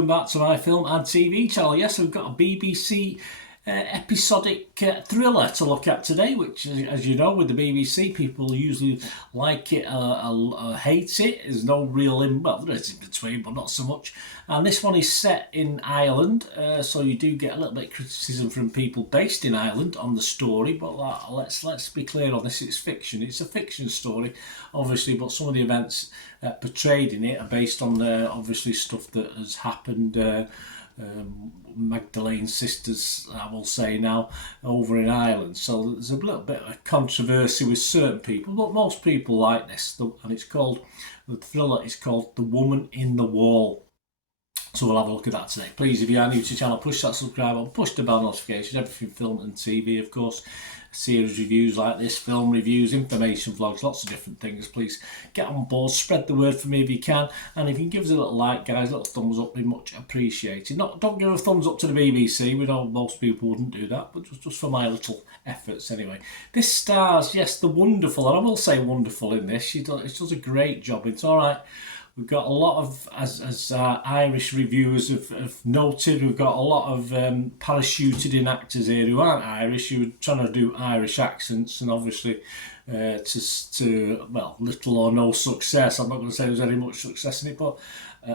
welcome back to my film and TV channel. Yes, we've got a BBC episodic thriller to look at today, which, as you know, with the BBC, people usually like it or hate it. There's no real there is in between, but not so much. And this one is set in Ireland, so you do get a little bit of criticism from people based in Ireland on the story. But let's be clear on this: it's fiction. It's a fiction story, obviously, but some of the events portrayed in it are based on obviously stuff that has happened. Magdalene sisters, I will say now, over in Ireland. So there's a little bit of controversy with certain people, but most people like this. And the thriller is called The Woman in the Wall. So we'll have a look at that today. Please, if you are new to the channel, push that subscribe button, push the bell notification, everything film and TV, of course. Series reviews like this, film reviews, information vlogs, lots of different things. Please get on board, spread the word for me if you can, and if you can give us a little like, guys, a little thumbs up, be much appreciated. Don't give a thumbs up to the BBC, we know most people wouldn't do that, but just for my little efforts anyway. This stars, yes, the wonderful, and I will say wonderful in this, she does a great job. It's alright. We've got a lot of, as Irish reviewers have noted, we've got a lot of parachuted in actors here who aren't Irish, who are trying to do Irish accents, and obviously to little or no success. I'm not going to say there's any much success in it, but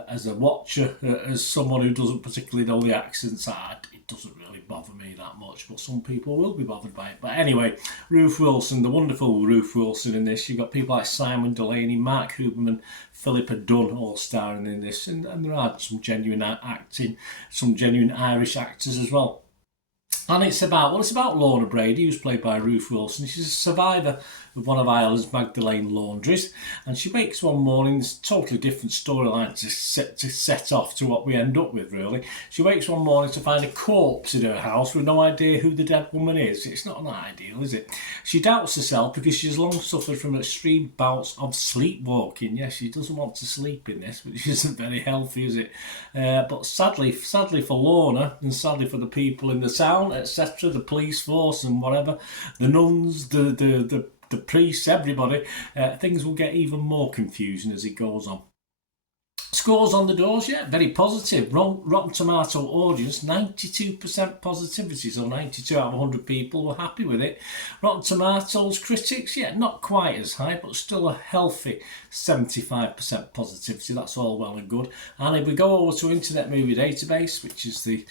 as a watcher, as someone who doesn't particularly know the accents, it doesn't really bother me that much, but some people will be bothered by it. But anyway, Ruth Wilson, the wonderful Ruth Wilson in this. You've got people like Simon Delaney, Mark Huberman, Philippa Dunn all starring in this, and there are some genuine acting, some genuine Irish actors as well. And it's about Lorna Brady, who's played by Ruth Wilson. She's a survivor of one of Ireland's Magdalene laundries, and she wakes one morning. It's a totally different storyline to set off to what we end up with, really. She wakes one morning to find a corpse in her house with no idea who the dead woman is. It's not ideal, is it? She doubts herself because she's long suffered from extreme bouts of sleepwalking. Yes, she doesn't want to sleep in this, which isn't very healthy, is it? But sadly for Lorna, and sadly for the people in the town, etc., the police force and whatever, the nuns, the priests, everybody, things will get even more confusing as it goes on. Scores on the doors, yeah, very positive. Rotten Tomato audience, 92% positivity, so 92 out of 100 people were happy with it. Rotten Tomatoes critics, yeah, not quite as high, but still a healthy 75% positivity. That's all well and good. And if we go over to Internet Movie Database, which is the,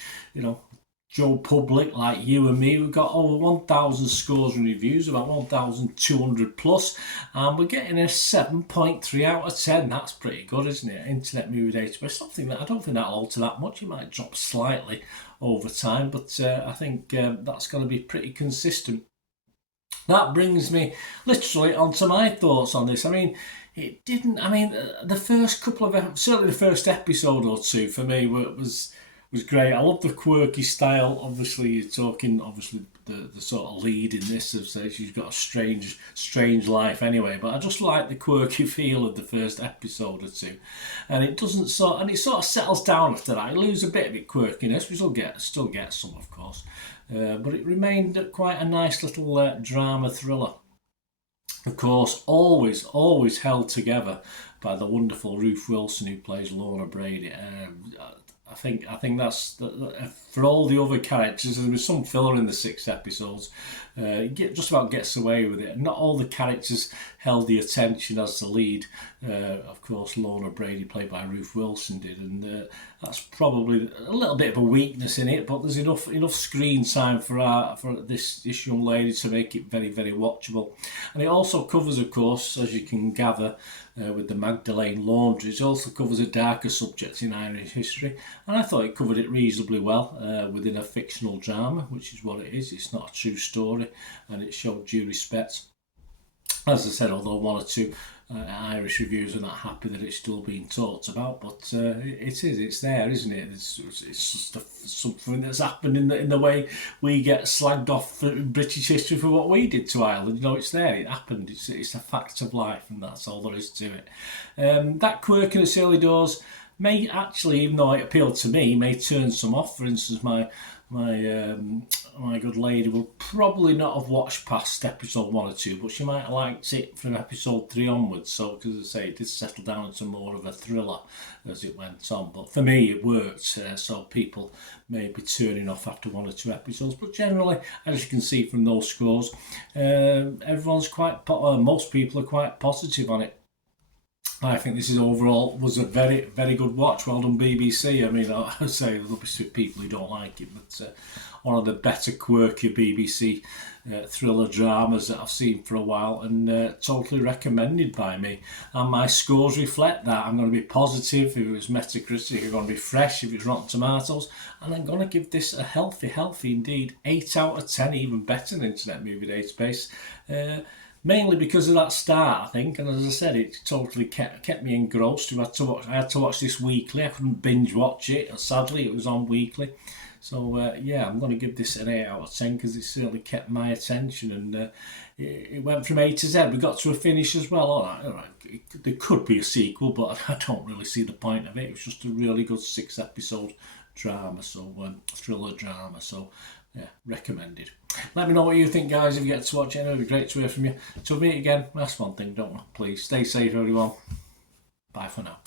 Joe Public like you and me, we've got over 1,000 scores and reviews, about 1,200 plus, and we're getting a 7.3 out of 10. That's pretty good, isn't it? Internet Movie Database, something that I don't think that'll alter that much. It might drop slightly over time, but I think that's going to be pretty consistent. That brings me literally onto my thoughts on this. The first couple of, certainly the first episode or two for me was great. I love the quirky style. Obviously, you're talking, the sort of lead in this of say she's got a strange life anyway. But I just like the quirky feel of the first episode or two, and it sort of settles down after that. It loses a bit of its quirkiness, which still get some, of course, but it remained quite a nice little drama thriller. Of course, always held together by the wonderful Ruth Wilson, who plays Lorna Brady. I think that's for all the other characters. There was some filler in the 6 episodes. Just about gets away with it. Not all the characters held the attention as the lead. Of course, Lorna Brady, played by Ruth Wilson, did, and that's probably a little bit of a weakness in it. But there's enough screen time for this young lady to make it very, very watchable. And it also covers, of course, as you can gather, with the Magdalene laundries, it also covers a darker subject in Irish history, and I thought it covered it reasonably well within a fictional drama, which is what it is. It's not a true story, and it showed due respect. As I said, although one or two Irish reviewers are not happy that it's still being talked about, but it's there, isn't it? It's just something that's happened in the way we get slagged off for British history for what we did to Ireland. It's there, it happened, it's a fact of life, and that's all there is to it. That quirkiness early doors, may actually, even though it appealed to me, may turn some off. For instance, my good lady will probably not have watched past episode 1 or 2, but she might have liked it from episode 3 onwards. So, because I say, it did settle down into more of a thriller as it went on. But for me, it worked. So people may be turning off after 1 or 2 episodes. But generally, as you can see from those scores, everyone's most people are quite positive on it. I think this is overall was a very, very good watch. Well done, BBC. I mean, I say there'll be people who don't like it, but one of the better, quirky BBC thriller dramas that I've seen for a while, and totally recommended by me. And my scores reflect that. I'm going to be positive if it was Metacritic. I'm going to be fresh if it's Rotten Tomatoes, and I'm going to give this a healthy indeed 8 out of 10, even better than Internet Movie Database. Mainly because of that start, I think, and as I said, it totally kept me engrossed. I had to watch this weekly. I couldn't binge watch it. Sadly, it was on weekly. So yeah, I'm going to give this an 8 out of 10 because it certainly kept my attention, and it went from A to Z. We got to a finish as well. All right. There could be a sequel, but I don't really see the point of it. It was just a really good 6-episode drama, so thriller drama. So yeah, recommended. Let me know what you think, guys, if you get to watch it. It'd be great to hear from you. Till we meet again, last one thing, don't we? Please stay safe, everyone. Bye for now.